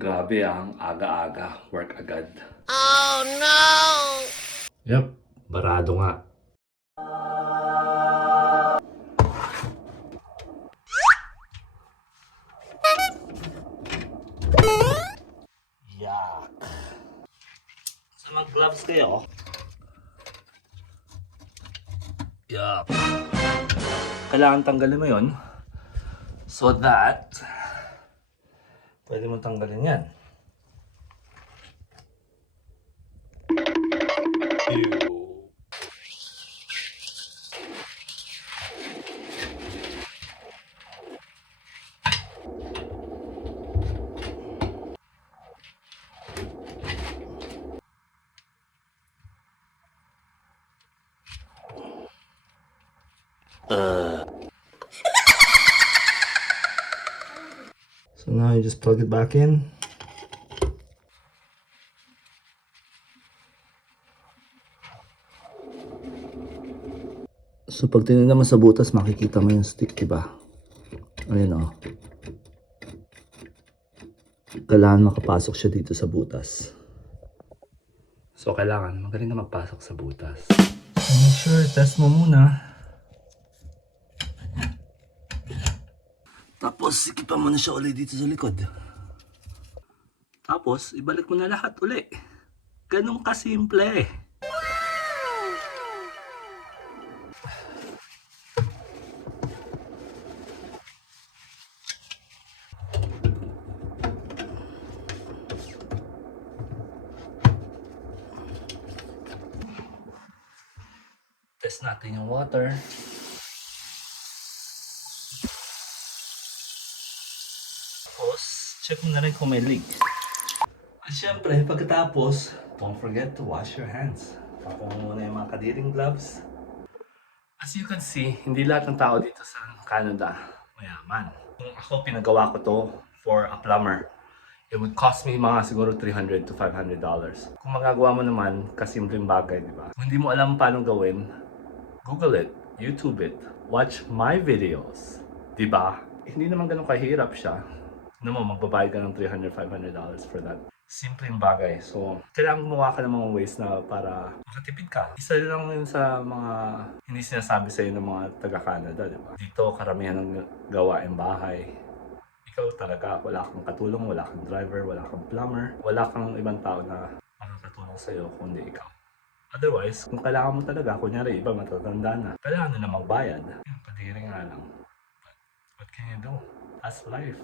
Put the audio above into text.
Grabe ang aga-aga, work agad. Oh no! Yep, barado nga. Yak. Sa mag-gloves kayo? Yup. Kailangan tanggalin mo yon so that pwede mo tanggalin yan. So now you just plug it back in. So pag tinignan mo sa butas, makikita mo yung stick, diba? Ayan o. Kailangan makapasok siya dito sa butas. So kailangan magaling na magpasok sa butas. So make sure, test mo muna. Tapos ikipan mo na siya ulit dito sa likod. Tapos ibalik mo na lahat uli. Ganun kasimple. Test natin yung water. Tapos, check mo na rin kung may leak. At syempre, pagkatapos, don't forget to wash your hands. Tapos mo muna yung mga kadiring gloves. As you can see, hindi lahat ng tao dito sa Canada mayaman. Kung ako pinagawa ko to for a plumber, it would cost me mga siguro $300 to $500. Kung magagawa mo naman, kasimpleng bagay, di ba? Kung hindi mo alam paano gawin, Google it, YouTube it, watch my videos. Di ba? Hindi naman ganun kahirap siya. Ano mo, magbabayad ka ng $300, $500 for that. Simpleng bagay. So, kailangan gumawa ka ng mga ways na para makatipid ka. Isa lang yun sa mga hindi sinasabi sa iyo ng mga taga-Canada, di ba? Dito, karamihan ng gawaing bahay. Ikaw talaga, wala kang katulong, wala kang driver, wala kang plumber, wala kang ibang tao na makakatulong sa iyo kundi ikaw. Otherwise, kung kailangan mo talaga, kunyari iba matatanda na, kailangan na magbayad. Kadiri nga lang. But what can you do? That's life.